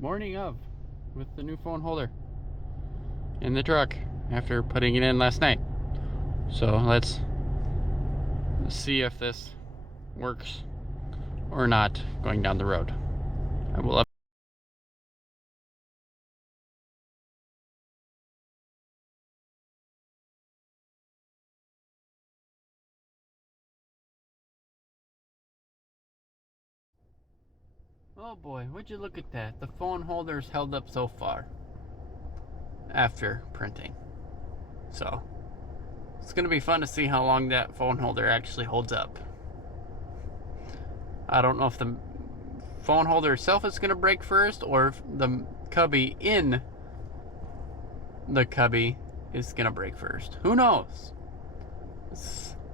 morning of with the new phone holder in the truck after putting it in last night. So let's see if this works or not going down the road. I will Oh boy, would you look at that? The phone holder's held up so far after printing. So it's gonna be fun to see how long that phone holder actually holds up. I don't know if the phone holder itself is gonna break first or if the cubby in the cubby is gonna break first. Who knows?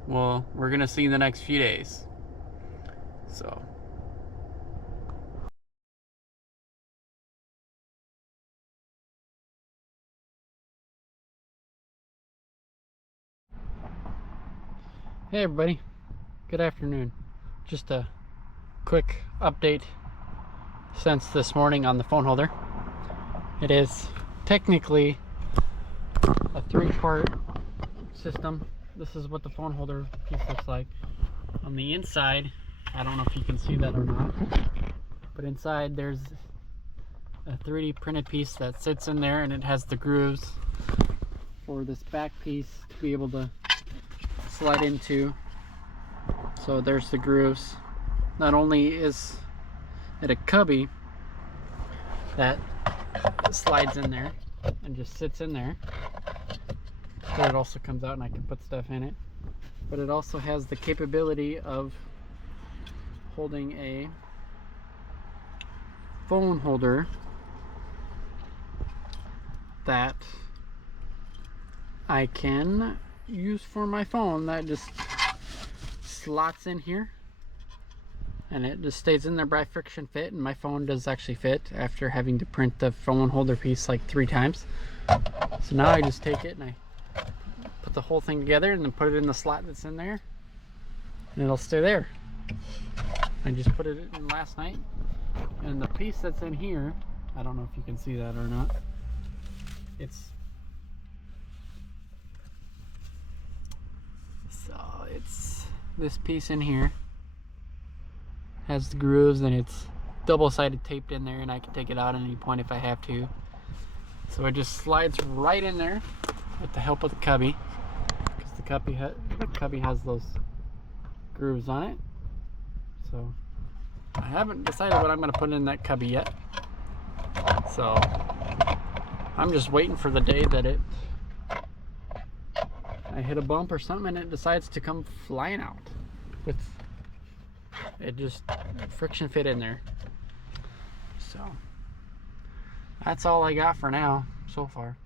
Well, we're gonna see in the next few days. So hey everybody, good afternoon. Just a quick update since this morning on the phone holder. It is technically a 3-part system. This is what the phone holder piece looks like. On the inside, I don't know if you can see that or not, but inside there's a 3D printed piece that sits in there, and it has the grooves for this back piece to be able to slide into. So there's the grooves. Not only is it a cubby that slides in there and just sits in there, so it also comes out and I can put stuff in it, but it also has the capability of holding a phone holder that I can use for my phone, that just slots in here and it just stays in there by friction fit, and my phone does actually fit after having to print the phone holder piece like 3 times. So now I just take it and I put the whole thing together and then put it in the slot that's in there, and it'll stay there. I just put it in last night, and the piece that's in here, I don't know if you can see that or not, it's this piece in here has the grooves, and it's double-sided taped in there, and I can take it out at any point if I have to. So it just slides right in there with the help of the cubby, because the cubby has those grooves on it. So I haven't decided what I'm going to put in that cubby yet, so I'm just waiting for the day that I hit a bump or something and it decides to come flying out with it just friction fit in there. So that's all I got for now so far.